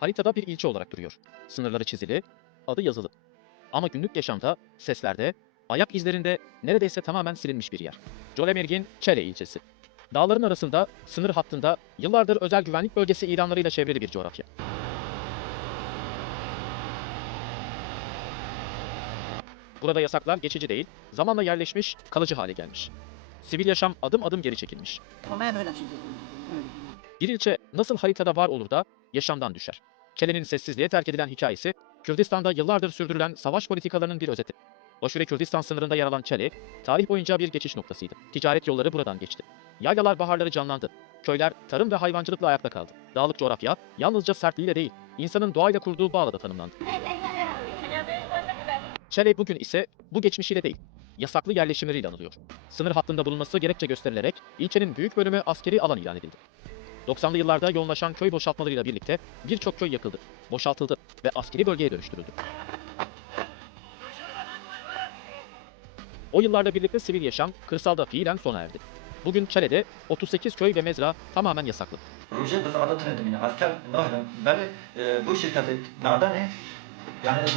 haritada bir ilçe olarak duruyor. Sınırları çizili, adı yazılı. Ama günlük yaşamda, seslerde, ayak izlerinde neredeyse tamamen silinmiş bir yer. Colemergin Çele ilçesi. Dağların arasında, sınır hattında yıllardır özel güvenlik bölgesi ilanlarıyla çevrili bir coğrafya. Burada yasaklar geçici değil, zamanla yerleşmiş, kalıcı hale gelmiş. Sivil yaşam adım adım geri çekilmiş. Öyle. Bir ilçe nasıl haritada var olur da yaşamdan düşer. Kele'nin sessizliğe terk edilen hikayesi, Kürdistan'da yıllardır sürdürülen savaş politikalarının bir özeti. Aşure Kürdistan sınırında yer alan Çele, tarih boyunca bir geçiş noktasıydı. Ticaret yolları buradan geçti. Yaylalar baharları canlandı. Köyler tarım ve hayvancılıkla ayakta kaldı. Dağlık coğrafya yalnızca sertliğiyle değil, insanın doğayla kurduğu bağla da tanımlandı. Çele bugün ise bu geçmişiyle değil, yasaklı yerleşimleriyle anılıyor. Sınır hattında bulunması gerekçe gösterilerek ilçenin büyük bölümü askeri alan ilan edildi. 90'lı yıllarda yoğunlaşan köy boşaltmalarıyla birlikte birçok köy yakıldı, boşaltıldı ve askeri bölgeye dönüştürüldü. O yıllarla birlikte sivil yaşam kırsalda fiilen sona erdi. Bugün Çele'de 38 köy ve mezra tamamen yasaklı. Proje biz adı tanıdım e, bu nereden? Yani?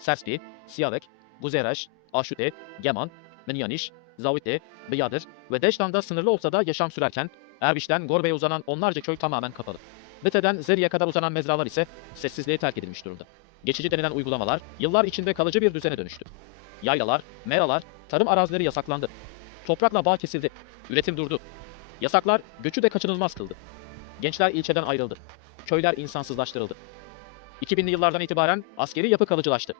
Serspi, Siyavek, Buzeraş, Aşute, Geman, Minyaniş, Zavite, Biyadır ve Deştan'da sınırlı olsa da yaşam sürerken Erbiş'ten Gorbe'ye uzanan onlarca köy tamamen kapalı. Bete'den Zeri'ye kadar uzanan mezralar ise sessizliğe terk edilmiş durumda. Geçici denilen uygulamalar yıllar içinde kalıcı bir düzene dönüştü. Yaylalar, meralar, tarım arazileri yasaklandı. Toprakla bağ kesildi. Üretim durdu. Yasaklar göçü de kaçınılmaz kıldı. Gençler ilçeden ayrıldı. Köyler insansızlaştırıldı. 2000'li yıllardan itibaren askeri yapı kalıcılaştı.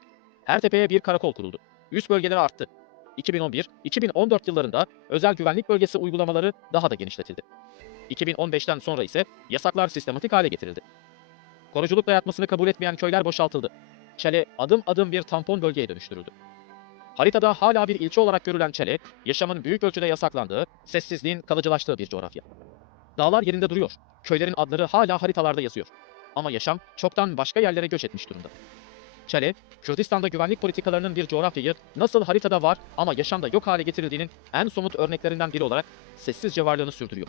Her tepeye bir karakol kuruldu. Üst bölgeleri arttı. 2011-2014 yıllarında özel güvenlik bölgesi uygulamaları daha da genişletildi. 2015'ten sonra ise yasaklar sistematik hale getirildi. Koruculuk dayatmasını kabul etmeyen köyler boşaltıldı. Çele adım adım bir tampon bölgeye dönüştürüldü. Haritada hala bir ilçe olarak görülen Çele, yaşamın büyük ölçüde yasaklandığı, sessizliğin kalıcılaştığı bir coğrafya. Dağlar yerinde duruyor. Köylerin adları hala haritalarda yazıyor. Ama yaşam çoktan başka yerlere göç etmiş durumda. Çele, Kürdistan'da güvenlik politikalarının bir coğrafyayı nasıl haritada var ama yaşamda yok hale getirildiğinin en somut örneklerinden biri olarak sessizce varlığını sürdürüyor.